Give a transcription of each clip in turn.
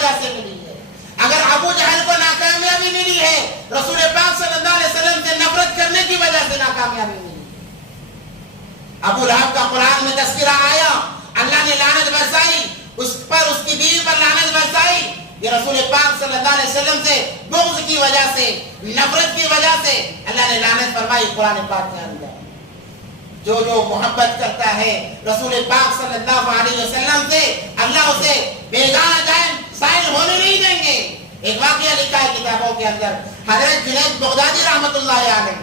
وجہ سے ملی ہے. اگر ابو جہل کو ناکامیابی ملی ہے رسول پاک صلی اللہ علیہ وسلم سے نفرت کرنے کی وجہ سے ناکامیابی ملی. ابو لہب کا قرآن میں تذکرہ آیا، اللہ نے لعنت برسائی اس پر، اس کی بیوی پر لعنت برسائی. یہ رسول پاک صلی اللہ علیہ وسلم سے بغض کی وجہ سے، نفرت کی وجہ سے اللہ نے لعنت فرمائی قرآن پاک کے اندر. جو محبت کرتا ہے رسول پاک صلی اللہ علیہ وسلم سے، اللہ اسے بیگانہ دائم سائل ہونے نہیں دیں گے. ایک واقعہ لکھا ہے کتابوں کے اندر، حضرت جنید بغدادی رحمت اللہ علیہ،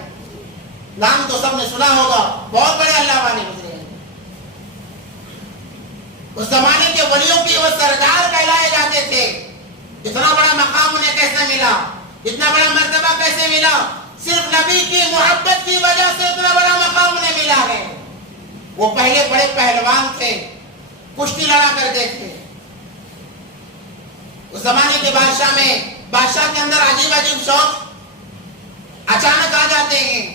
نام تو سب نے سنا ہوگا، بہت بڑے اللہ والے گزرے ہیں. اس زمانے کے ولیوں کی وہ سردار کہلائے جاتے تھے. اتنا بڑا مقام انہیں کیسے ملا، اتنا بڑا مرتبہ کیسے ملا؟ صرف نبی کی محبت کی وجہ سے اتنا بڑا مقام انہیں ملا ہے. وہ پہلے بڑے پہلوان تھے، کشتی لڑا کرتے تھے. اس زمانے کے بادشاہ میں، بادشاہ کے اندر عجیب عجیب شوق اچانک آ جاتے ہیں.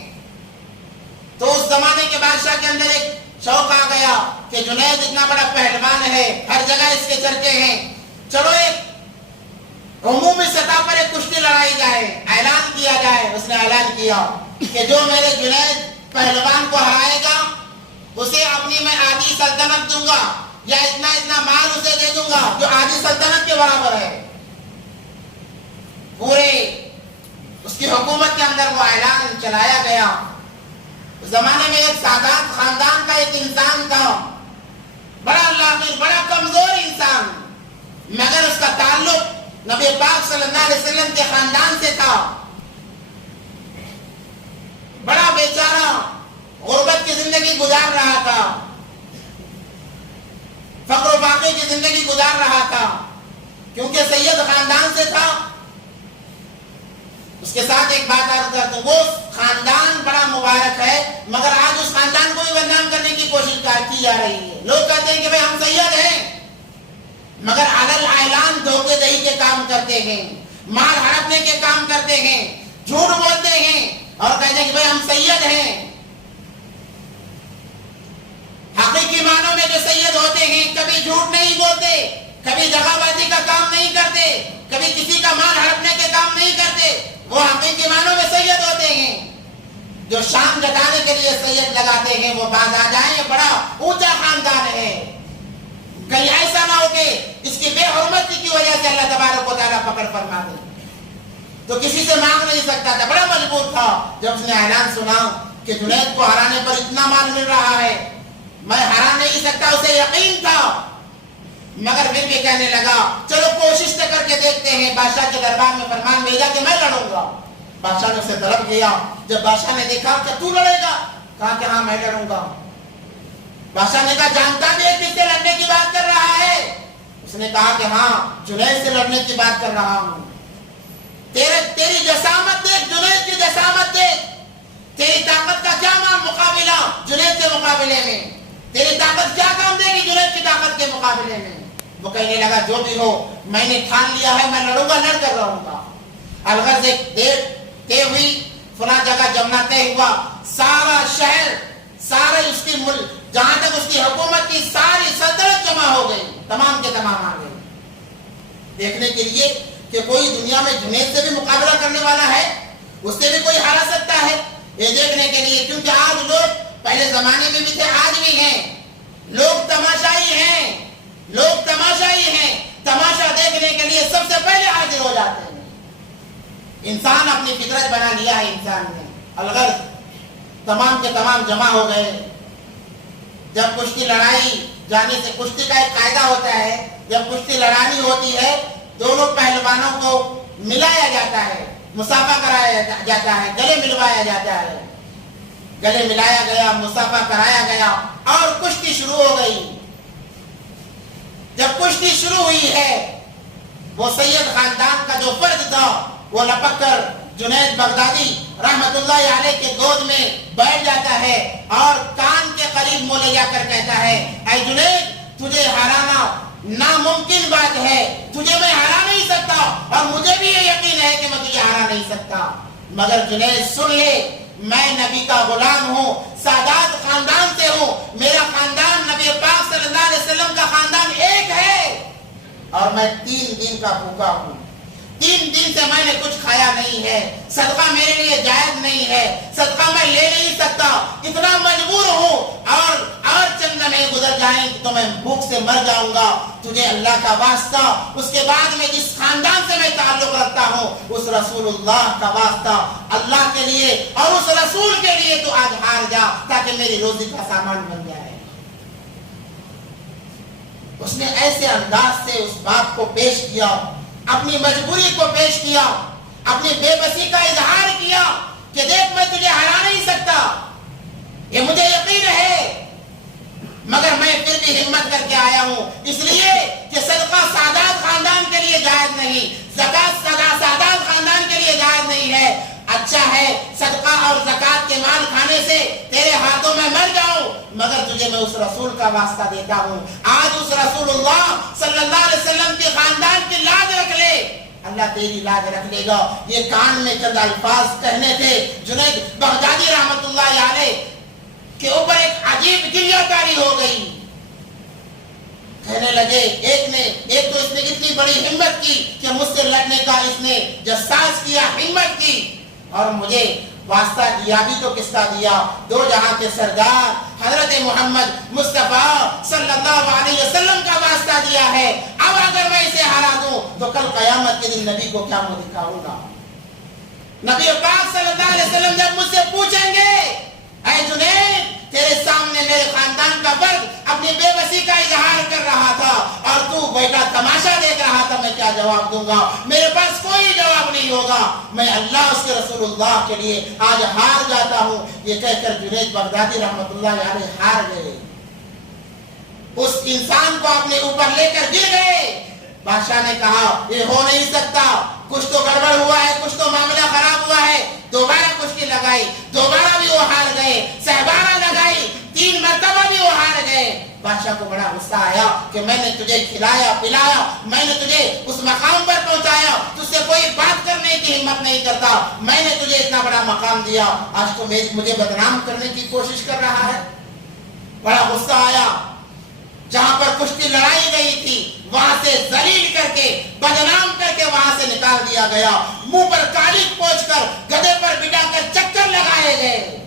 تو اس زمانے کے بادشاہ کے اندر ایک شوق آ گیا کہ جنید اتنا بڑا پہلوان ہے، ہر جگہ اس کے چرچے ہیں، چلو ایک عمومی سطح پر ایک کشتی لڑائی جائے، اعلان کیا جائے. اس نے اعلان کیا کہ جو میرے جنید پہلوان کو ہرائے گا اسے اپنی میں آدھی سلطنت دوں گا، یا اتنا مال اسے دے دوں گا جو آدھی سلطنت کے برابر ہے. پورے اس کی حکومت کے اندر وہ اعلان چلایا گیا. اس زمانے میں ایک سادات خاندان کا ایک انسان تھا، بڑا لاغر، بڑا کمزور انسان، مگر اس کا تعلق نبی پاک صلی اللہ علیہ وسلم کے خاندان سے تھا. بڑا بیچارہ غربت کی زندگی گزار رہا تھا، فقر و فاقے کی زندگی گزار رہا تھا، کیونکہ سید خاندان سے تھا. اس کے ساتھ ایک بات عرض کرتا ہوں، وہ خاندان بڑا مبارک ہے، مگر آج اس خاندان کو بھی بدنام کرنے کی کوشش کی جا رہی ہے. لوگ کہتے ہیں کہ بھئی ہم سید ہیں، مگر علل اعلان دھوکے دہی کے کام کرتے ہیں، مال ہڑپنے کے کام کرتے ہیں، جھوٹ بولتے ہیں اور کہتے ہیں کہ بھئی ہم سید ہیں. حقیقی معنوں میں جو سید ہوتے ہیں کبھی جھوٹ نہیں بولتے، کبھی دغا بازی کا کام نہیں کرتے، کبھی کسی کا مال ہڑپنے کے کام نہیں کرتے. وہ حقیقی معنوں میں سید ہوتے ہیں. جو شان جتانے کے لیے سید لگاتے ہیں وہ باز آ جائیں، یہ بڑا اونچا خاندان ہے. کہیں ایسا نہ ہو کہ اس کی بے حرمتی کی وجہ سے اللہ تبارک و تعالیٰ پکڑ فرما دے. تو کسی سے مانگ نہیں سکتا تھا، بڑا مجبور تھا. جب اس نے اعلان سنا کہ جنید کو ہرانے پر اتنا مال مل رہا ہے، میں ہرا نہیں سکتا، اسے یقین تھا، مگر پھر بھی کہنے لگا چلو کوشش تو کر کے دیکھتے ہیں. بادشاہ کے دربار میں فرمان بھیجا کہ میں لڑوں گا. بادشاہ نے اسے طلب کیا. جب بادشاہ نے دیکھا کہ تو لڑے گا، کہا کہ ہاں میں لڑوں گا. بادشاہ نے کہا جانتا بھی ہے کس سے لڑنے کی بات کر رہا ہے؟ اس نے کہا کہ ہاں جنید سے لڑنے کی بات کر رہا ہوں. تیری جسامت دیکھ، جنید کی جسامت دیکھ، تیری طاقت کا کیا مقابلہ جنید کے مقابلے میں، تیری طاقت کیا کام دے گی جنید کی طاقت کے مقابلے میں. وہ کہنے لگا جو بھی ہو میں نے ٹھان لیا ہے، میں لڑوں گا، لڑ کر رہوں گا. الغرض ایک طے ہوئی، فلاں جگہ جمنا طے ہوا. سارا شہر، سارے اس کی ملک، جہاں تک اس کی حکومت کی ساری سلطنت جمع ہو گئی، تمام کے تمام آ گئے دیکھنے کے لیے کہ کوئی دنیا میں جنید سے بھی مقابلہ کرنے والا ہے، اس سے بھی کوئی ہرا سکتا ہے. یہ دیکھنے کے لیے، کیونکہ آج لوگ پہلے زمانے میں بھی تھے، آج بھی ہیں، لوگ تماشائی ہیں، لوگ تماشائی ہیں. تماشا دیکھنے کے لیے سب سے پہلے حاضر ہو جاتے ہیں. انسان اپنی فطرت بنا لیا ہے انسان نے. الغرض تمام کے تمام جمع ہو گئے. جب کشتی لڑائی جانے سے، کشتی کا ایک قاعدہ ہوتا ہے، جب کشتی لڑانی ہوتی ہے دونوں پہلوانوں کو ملایا جاتا ہے، مصافحہ کرایا جاتا ہے، گلے ملوایا جاتا ہے. گلے ملایا گیا، مصافحہ کرایا گیا اور کشتی شروع ہو گئی. جب کشتی شروع ہوئی ہے، وہ سید خاندان کا جو فرد تھا وہ لپک کر جنید بغدادی رحمت اللہ علیہ کے گود میں بیٹھ جاتا ہے اور کان کے قریب منہ لے جا کر کہتا ہے اے جنید، تجھے ہرانا ناممکن بات ہے، تجھے میں ہرا نہیں سکتا اور مجھے بھی یہ یقین ہے کہ میں تجھے ہرا نہیں سکتا، مگر جنید سن لے، میں نبی کا غلام ہوں، سادات خاندان سے ہوں، میرا خاندان نبی پاک صلی اللہ علیہ وسلم کا خاندان ایک ہے. اور میں 3 دن کا بھوکا ہوں، 3 دن سے میں نے کچھ کھایا نہیں ہے، صدقہ میرے لیے جائز نہیں ہے، صدقہ میں لے نہیں سکتا، اتنا مجبور ہوں، اور چند لمحے گزر جائیں تو میں بھوک سے مر جاؤں گا، تجھے اللہ کا واسطہ، اس کے بعد میں جس خاندان سے میں تعلق رکھتا ہوں اس رسول اللہ کا واسطہ، اللہ کے لیے اور اس رسول کے لیے تو آج ہار جا تاکہ میری روزی کا سامان بن جائے۔ اس نے ایسے انداز سے اس بات کو پیش کیا، اپنی مجبوری کو پیش کیا، اپنی بے بسی کا اظہار کیا کہ دیکھ میں تجھے ہرا نہیں سکتا، یہ مجھے یقین ہے، مگر میں پھر بھی ہمت کر کے آیا ہوں، اس لیے کہ صدقہ سادات خاندان کے لیے جائز نہیں، زکوٰۃ سادات خاندان کے لیے جائز نہیں ہے، اچھا ہے صدقہ اور زکوٰۃ کے مال کھانے سے تیرے ہاتھوں میں مر جاؤں، مگر تجھے میں اس رسول کا واسطہ دیتا ہوں، آج اس رسول اللہ صلی اللہ علیہ وسلم کے خاندان کی لاج رکھ لے، اللہ تیری لاج رکھ لے گا۔ یہ کان میں چند الفاظ کہنے تھے، جنید بغدادی رحمت اللہ علیہ کے اوپر ایک عجیب گریہ طاری ہو گئی، کہنے لگے ایک تو اس نے اتنی بڑی ہمت کی کہ مجھ سے لڑنے کا اس نے جساس کیا، ہمت کی، اور مجھے واسطہ دیا بھی تو کس کا دیا؟ دو جہاں کے سردار حضرت محمد مصطفیٰ صلی اللہ علیہ وسلم کا واسطہ دیا ہے، اب اگر میں اسے ہرا دوں تو کل قیامت کے دن نبی کو کیا منہ دکھاؤں گا؟ نبی پاک صلی اللہ علیہ وسلم جب مجھ سے پوچھیں گے اے جنید تیرے سامنے میرے خاندان کا فرد اپنی بے بسی کا اظہار کر رہا تھا اور تو بیٹا تماشا دیکھ رہا تھا، میں کیا جواب دوں گا؟ میرے پاس کوئی جواب نہیں ہوگا، میں اللہ اس کے رسول اللہ کے لیے آج ہار جاتا ہوں، یہ کہہ کر جنید بغدادی رحمت اللہ علیہ ہار گئے، اس انسان کو اپنے اوپر لے کر گر گئے۔ بادشاہ نے کہا یہ ہو نہیں سکتا، کچھ تو گڑبڑ ہوا ہے، کچھ تو معاملہ خراب ہوا ہے، دوبارہ کشتی لگائی، دوبارہ بھی وہ ہار گئے، سہبارہ لگائی، 3 مرتبہ بھی وہ ہار گئے۔ بادشاہ کو بڑا غصہ آیا کہ میں نے تجھے کھلایا پلایا، میں نے تجھے اس مقام پر پہنچایا، تجھ سے کوئی بات کرنے کی ہمت نہیں کرتا، میں نے تجھے اتنا بڑا مقام دیا، آج تو مجھے بدنام کرنے کی کوشش کر رہا ہے۔ بڑا غصہ آیا، جہاں پر کشتی لڑائی گئی تھی وہاں سے ذلیل کر کے بدنام کر کے وہاں سے نکال دیا گیا، منہ پر کالک پوچھ کر گدھے پر بٹھا کر چکر لگائے گئے۔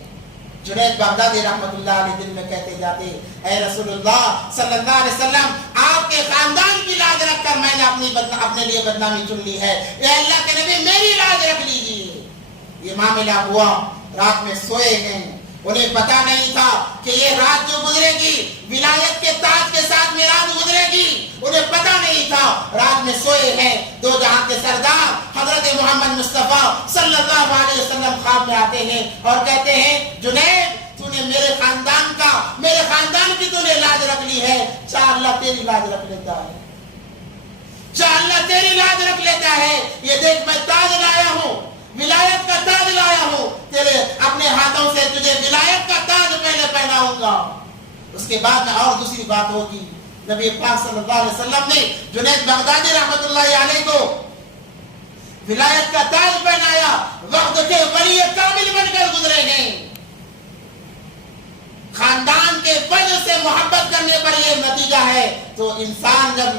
جنید بغدادی رحمت اللہ علیہ دل میں کہتے جاتے اے رسول اللہ صلی اللہ علیہ وسلم آپ کے خاندان کی لاج رکھ کر میں نے اپنے لیے بدنامی چن لی ہے، اے اللہ کے نبی میری لاج رکھ لیجیے۔ یہ معاملہ ہوا، رات میں سوئے ہیں، انہیں پتا نہیں تھا کہ یہ رات جو گزرے گی ولایت کے تاج کے ساتھ میں رات گزرے گی، انہیں پتا نہیں تھا، رات میں سوئے ہیں، دو جہاں کے سردار حضرت محمد مصطفیٰ صلی اللہ علیہ وسلم خواب میں آتے ہیں اور کہتے ہیں جنید تو نے میرے خاندان کی تو نے لاج رکھ لی ہے، چاہ اللہ تیری لاج رکھ لیتا ہے، چاہ اللہ تیری لاج رکھ لیتا ہے، یہ دیکھ میں تاج لایا ہوں، ولایت کا تاج لایا ہوں، تیرے اپنے ہاتھوں سے تجھے ولایت کا تاج پہلے پہناؤں گا۔ اس کے بعد میں اور دوسری بات ہوگی، نبی پاک صلی اللہ علیہ وسلم نے جنید بغدادی رحمت اللہ علیہ کو ولایت کا تاج پہنایا، وقت کے ولی کامل بن کر گزرے ہیں۔ خاندان کے فرد سے محبت کرنے پر یہ نتیجہ ہے، تو انسان جب